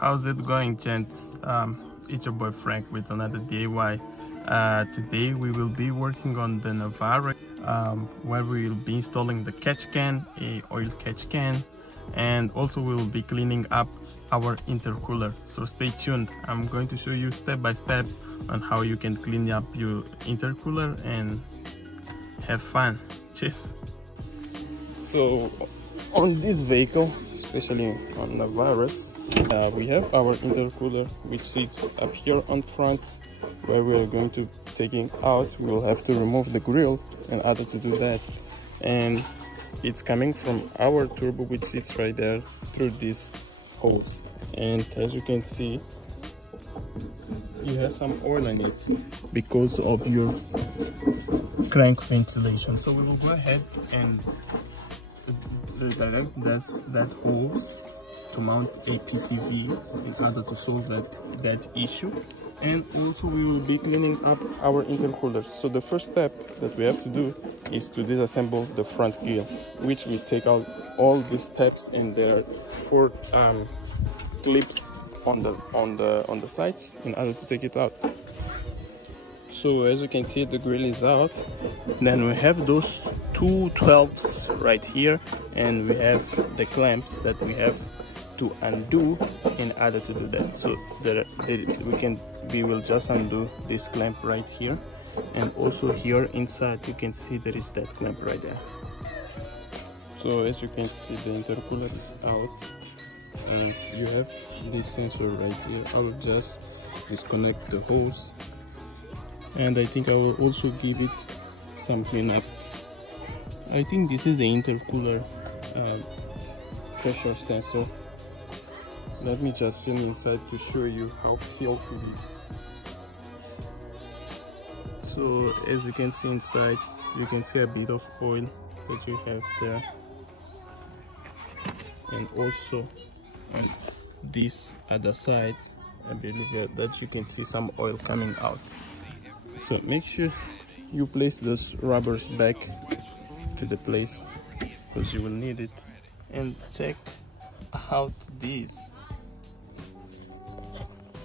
How's it going, gents? It's your boy Frank with another DIY. Today we will be working on the Navara, where we will be installing the catch can, a oil catch can, and also we will be cleaning up our intercooler. So stay tuned. I'm going to show you step by step on how you can clean up your intercooler and have fun. Cheers. So on this vehicle, especially on Navaras, we have our intercooler which sits up here on front, where we are going to take it out. We'll have to remove the grill in order to do that, and it's coming from our turbo which sits right there through this hose, and as you can see, you have some oil in it because of your crank ventilation. So we will go ahead and direct that hose to mount a PCV in order to solve that issue. And also we will be cleaning up our intercooler. So the first step that we have to do is to disassemble the front grill, which we take out all these steps, and there are 4 clips on the sides in order to take it out. So as you can see, the grill is out. Then we have those 2 12s right here, and we have the clamps that we have to undo in order to do that. So we will just undo this clamp right here, and also here inside you can see there is that clamp right there. So as you can see, the intercooler is out, and you have this sensor right here. I will just disconnect the hose, and I think I will also give it some cleanup. I think this is an intercooler pressure sensor. Let me just film inside to show you how filthy it is. So as you can see inside, you can see a bit of oil that you have there, and also on this other side, I believe that you can see some oil coming out. So make sure you place those rubbers back to the place, because you will need it. And check out this.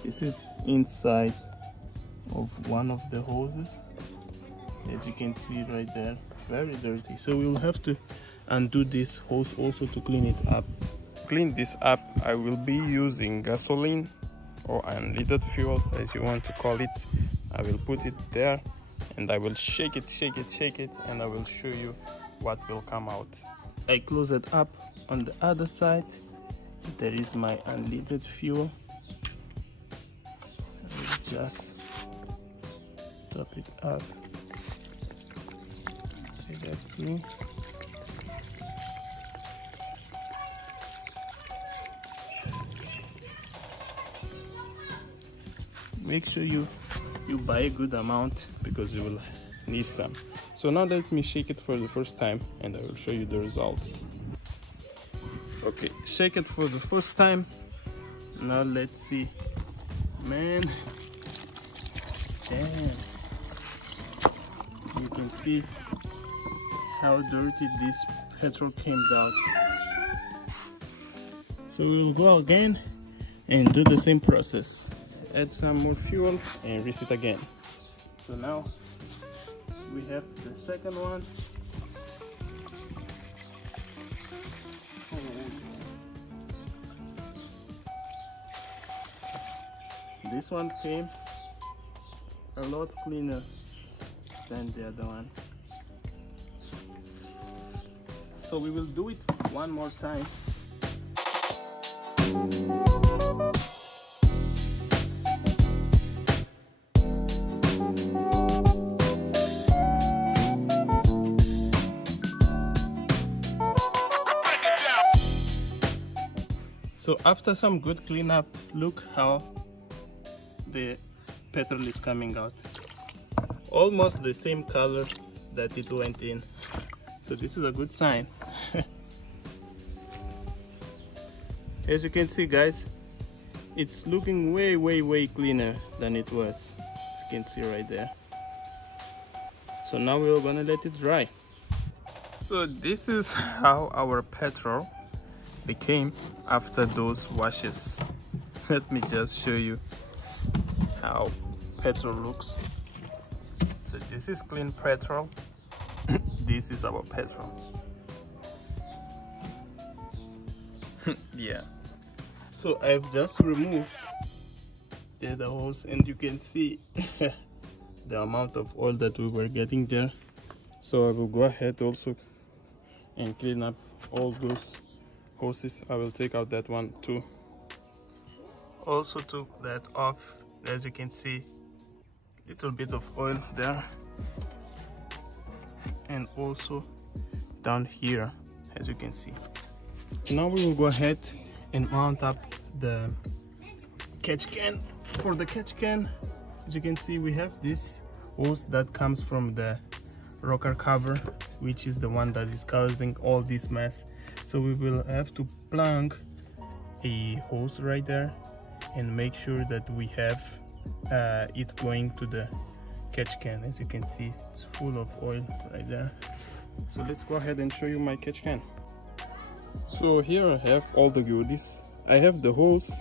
This is inside of one of the hoses, as you can see right there, very dirty. So we will have to undo this hose also to clean it up. Clean this up, I will be using gasoline or unleaded fuel, as you want to call it. I will put it there, and I will shake it, and I will show you what will come out. I close it up. On the other side, there is my unleaded fuel. Just top it up like that through. Make sure you buy a good amount, because you will need some. So now let me shake it for the first time, and I will show you the results. Okay, shake it for the first time. Now let's see. Man, damn, you can see how dirty this petrol came out. So we will go again and do the same process. Add some more fuel and reset again. So now we have the second one. This one came a lot cleaner than the other one. So we will do it one more time. So after some good cleanup, look how the petrol is coming out. Almost the same color that it went in. So this is a good sign. As you can see, guys, it's looking way cleaner than it was, as you can see right there. So now we're gonna let it dry. So this is how our petrol became after those washes. Let me just show you how petrol looks. So this is clean petrol. This is our petrol. Yeah. So I've just removed the hose, and you can see the amount of oil that we were getting there. So I will go ahead also and clean up all those hoses. I will take out that one too. Also took that off. As you can see, little bit of oil there, and also down here, as you can see. Now we will go ahead and mount up the catch can. For the catch can, as you can see, we have this hose that comes from the rocker cover, which is the one that is causing all this mess. So we will have to plug a hose right there and make sure that we have it going to the catch can. As you can see, it's full of oil right there. So let's go ahead and show you my catch can. So here I have all the goodies. I have the hose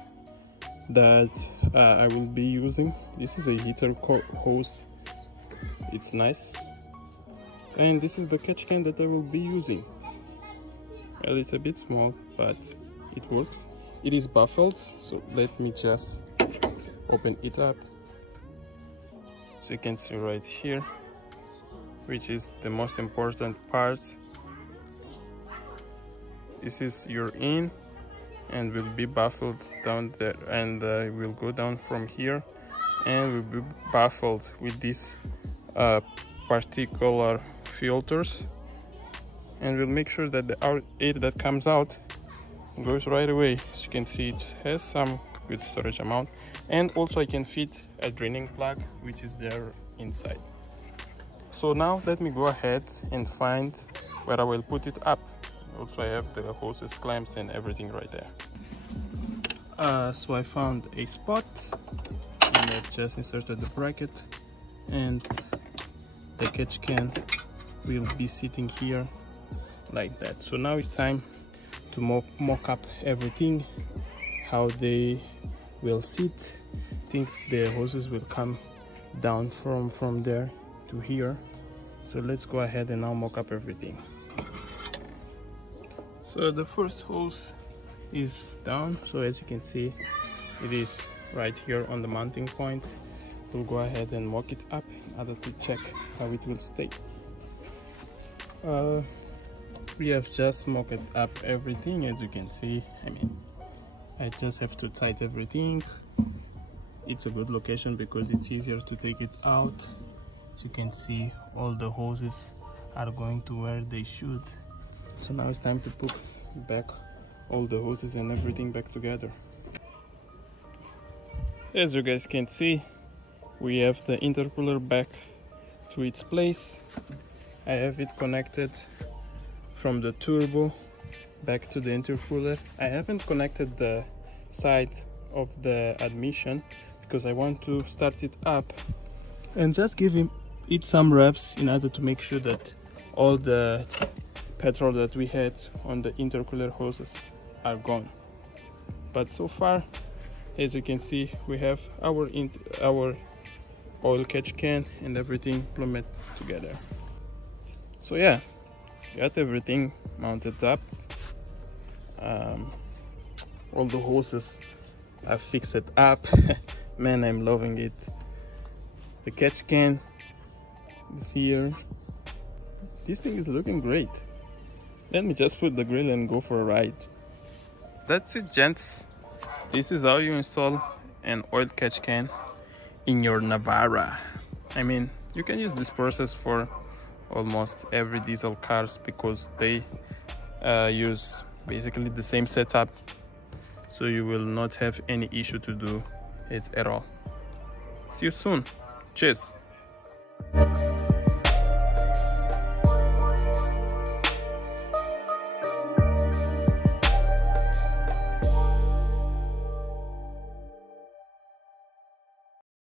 that I will be using. This is a heater hose. It's nice. And this is the catch can that I will be using. Well, it's a bit small, but it works. It is baffled, so let me just open it up. So you can see right here, which is the most important part. This is your in, and will be baffled down there, and will go down from here, and will be baffled with these particular filters, and we'll make sure that the air that comes out goes right away. As you can see, it has some good storage amount, and also I can fit a draining plug which is there inside. So now let me go ahead and find where I will put it up. Also I have the hoses, clamps and everything right there. So I found a spot, and I just inserted the bracket, and the catch can will be sitting here like that. So now it's time to mock up everything, how they will sit. I think the hoses will come down from there to here. So let's go ahead and now mock up everything. So the first hose is down. So as you can see, it is right here on the mounting point. We'll go ahead and mock it up in order to check how it will stay. We have just mocked up everything. As you can see, I just have to tighten everything. It's a good location because it's easier to take it out. As you can see, all the hoses are going to where they should. So now it's time to put back all the hoses and everything back together. As you guys can see, we have the intercooler back to its place. I have it connected from the turbo back to the intercooler. I haven't connected the side of the admission because I want to start it up and just give it some reps in order to make sure that all the petrol that we had on the intercooler hoses are gone. But so far, as you can see, we have our oil catch can and everything plumbed together. So yeah, got everything mounted up. All the hoses are fixed up. Man, I'm loving it. The catch can is here. This thing is looking great. Let me just put the grill and go for a ride. That's it, gents. This is how you install an oil catch can in your Navara. You can use this process for almost every diesel cars because they use basically the same setup, so you will not have any issue to do it at all. See you soon. Cheers.